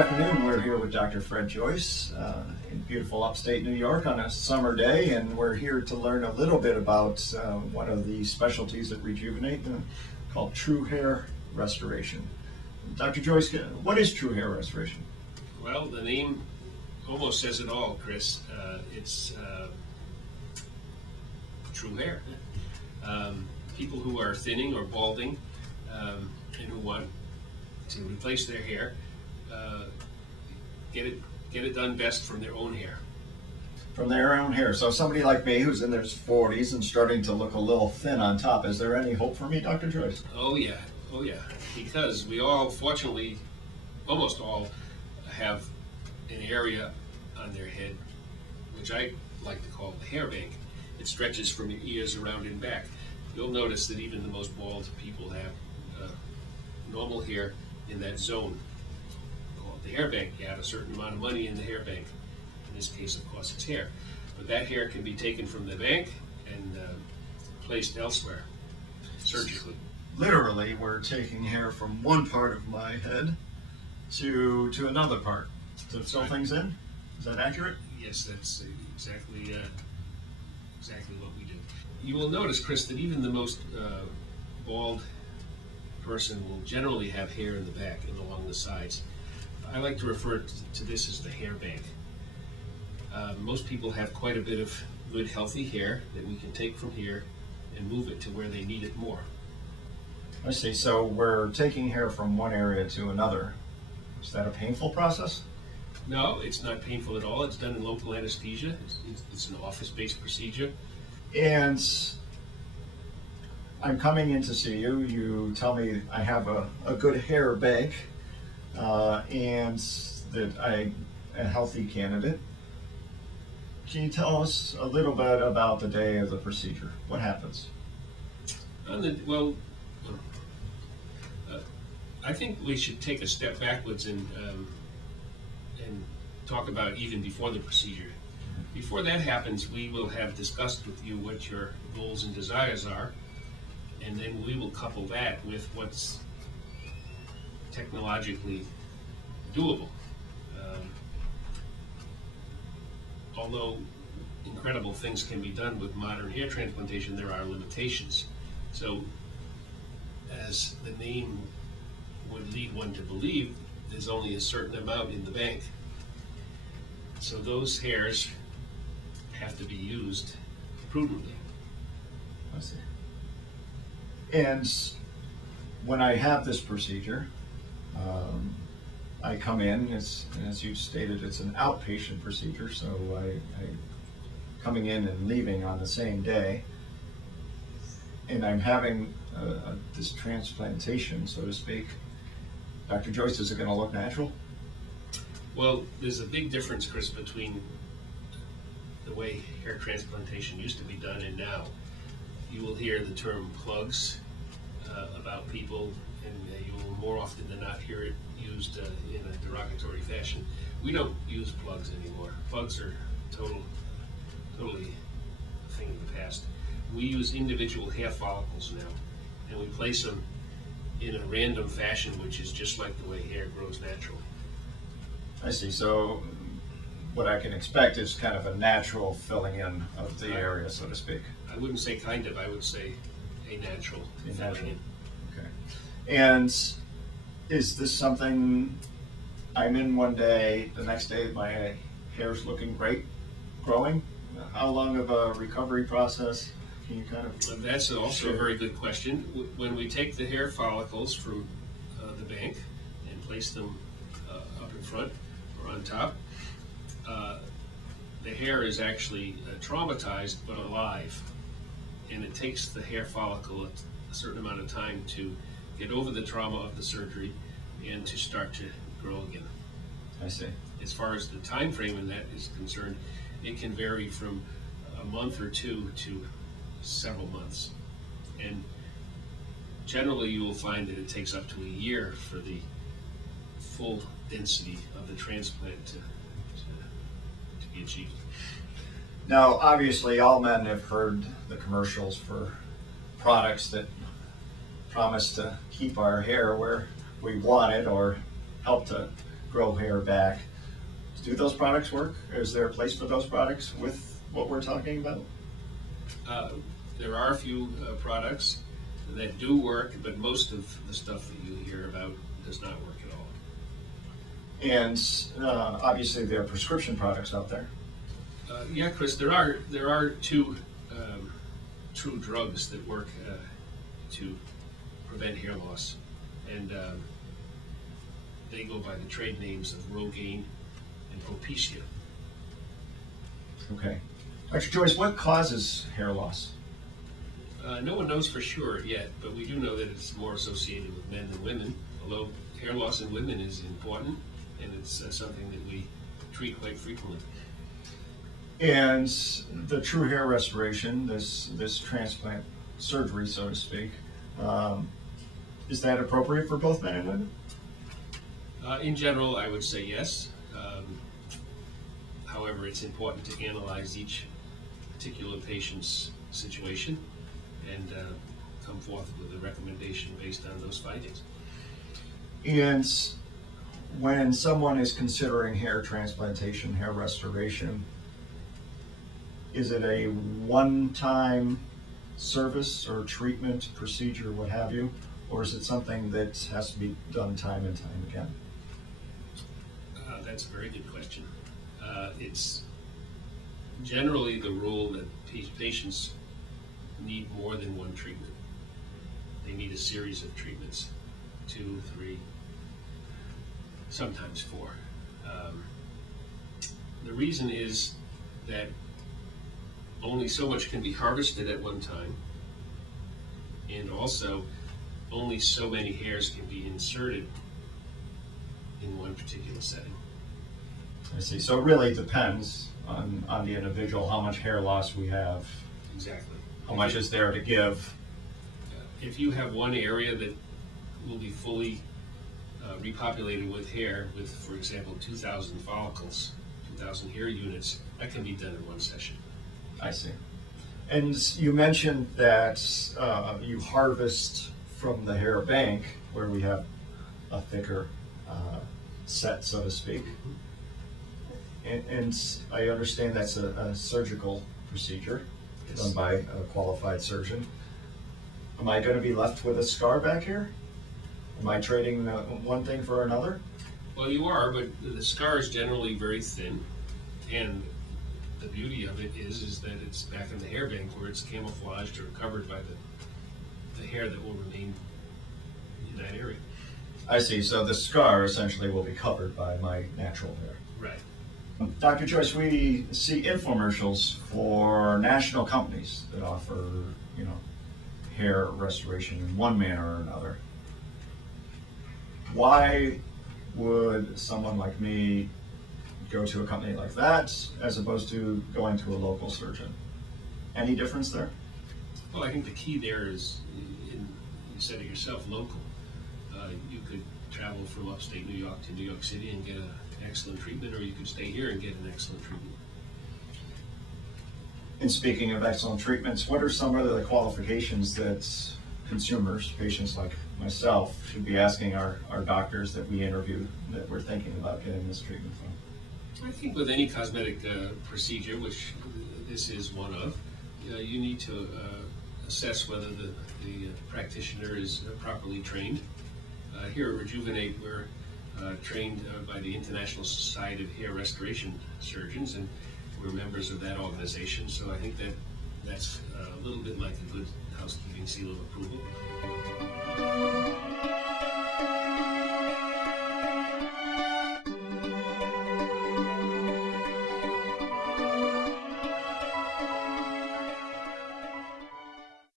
afternoon. We're here with Dr. Fred Joyce in beautiful upstate New York on a summer day, and we're here to learn a little bit about one of the specialties at Rejuvenate called true hair restoration. Dr. Joyce, what is true hair restoration? Well, the name almost says it all, Chris. It's true hair. People who are thinning or balding and who want to replace their hair get it done best from their own hair. From their own hair. So somebody like me who's in their 40s and starting to look a little thin on top, is there any hope for me, Dr. Joyce? Oh yeah, oh yeah. Because we all, fortunately, almost all, have an area on their head, which I like to call the hair bank. It stretches from your ears around and back. You'll notice that even the most bald people have normal hair in that zone called the hair bank. You have a certain amount of money in the hair bank. In this case, of course, it's hair. But that hair can be taken from the bank and placed elsewhere, surgically. Literally, we're taking hair from one part of my head to another part to fill things in. Is that accurate? Yes, that's exactly what we do. You will notice, Chris, that even the most bald person will generally have hair in the back and along the sides. I like to refer to this as the hair bank. Most people have quite a bit of good, healthy hair that we can take from here and move it to where they need it more. I see. So we're taking hair from one area to another. Is that a painful process? No, it's not painful at all. It's done in local anesthesia. It's an office-based procedure. And I'm coming in to see you. You tell me I have a good hair bank and that I'm a healthy candidate. Can you tell us a little bit about the day of the procedure? What happens? I think we should take a step backwards and talk about even before the procedure. Before that happens, we will have discussed with you what your goals and desires are, and then we will couple that with what's technologically doable. Although incredible things can be done with modern hair transplantation, there are limitations. So, as the name would lead one to believe, there's only a certain amount in the bank. So those hairs have to be used prudently. I see. And when I have this procedure, I come in, as you stated, it's an outpatient procedure, so I coming in and leaving on the same day, and I'm having this transplantation, so to speak. Dr. Joyce, is it going to look natural? Well, there's a big difference, Chris, between the way hair transplantation used to be done and now. You will hear the term plugs about people, and you will more often than not hear it used in a derogatory fashion. We don't use plugs anymore. Plugs are totally a thing of the past. We use individual hair follicles now, and we place them in a random fashion, which is just like the way hair grows naturally. I see. So what I can expect is kind of a natural filling in of the area, so to speak. I wouldn't say kind of, I would say a natural filling in. Okay. And is this something I'm in one day, the next day my hair's looking great, growing? How long of a recovery process? Can you kind of That's also a very good question. When we take the hair follicles from the bank and place them up in front or on top, the hair is actually traumatized but alive, and it takes the hair follicle a certain amount of time to get over the trauma of the surgery and to start to grow again. I see. As far as the time frame in that is concerned, it can vary from a month or two to several months, and generally you will find that it takes up to a year for the full density of the transplant to be achieved. Now, obviously, all men have heard the commercials for products that promise to keep our hair where we want it or help to grow hair back. Do those products work? Is there a place for those products with what we're talking about? There are a few products that do work, but most of the stuff that you hear about does not work at all. And obviously there are prescription products out there. Yeah, Chris, there are two true drugs that work to prevent hair loss, and they go by the trade names of Rogaine and Propecia. Okay. Dr. Joyce, what causes hair loss? No one knows for sure yet, but we do know that it's more associated with men than women, although hair loss in women is important, and it's something that we treat quite frequently. And the true hair restoration, this transplant surgery, so to speak, is that appropriate for both men and women? In general, I would say yes. However, it's important to analyze each particular patient's situation and come forth with a recommendation based on those findings. And when someone is considering hair transplantation, hair restoration, is it a one-time service or treatment, procedure, what have you, or is it something that has to be done time and time again? That's a very good question. It's generally the rule that patients need more than one treatment. They need a series of treatments, 2, 3, sometimes 4. The reason is that only so much can be harvested at one time, and also only so many hairs can be inserted in one particular setting. I see. So it really depends on the individual, how much hair loss we have. Exactly. How much is there to give? If you have one area that will be fully repopulated with hair, with, for example, 2,000 follicles, 2,000 hair units, that can be done in one session. I see. And you mentioned that you harvest from the hair bank, where we have a thicker set, so to speak. And I understand that's a surgical procedure. Yes. Done by a qualified surgeon. Am I going to be left with a scar back here? Am I trading one thing for another? Well, you are, but the scar is generally very thin, and the beauty of it is that it's back in the hair bank where it's camouflaged or covered by the hair that will remain in that area. I see. So the scar essentially will be covered by my natural hair. Right. Dr. Joyce, we see infomercials for national companies that offer, hair restoration in one manner or another. Why would someone like me go to a company like that as opposed to going to a local surgeon? Any difference there? Well, I think the key there is, you said it yourself, local. You could travel from upstate New York to New York City and get an excellent treatment, or you could stay here and get an excellent treatment. And speaking of excellent treatments, what are some of the qualifications that consumers, patients like myself, should be asking our doctors that we interview that we're thinking about getting this treatment from? I think with any cosmetic procedure, which this is one of, you need to assess whether the practitioner is properly trained. Here at Rejuvenate, we're trained by the International Society of Hair Restoration Surgeons, and we're members of that organization, so I think that's a little bit like a good housekeeping seal of approval.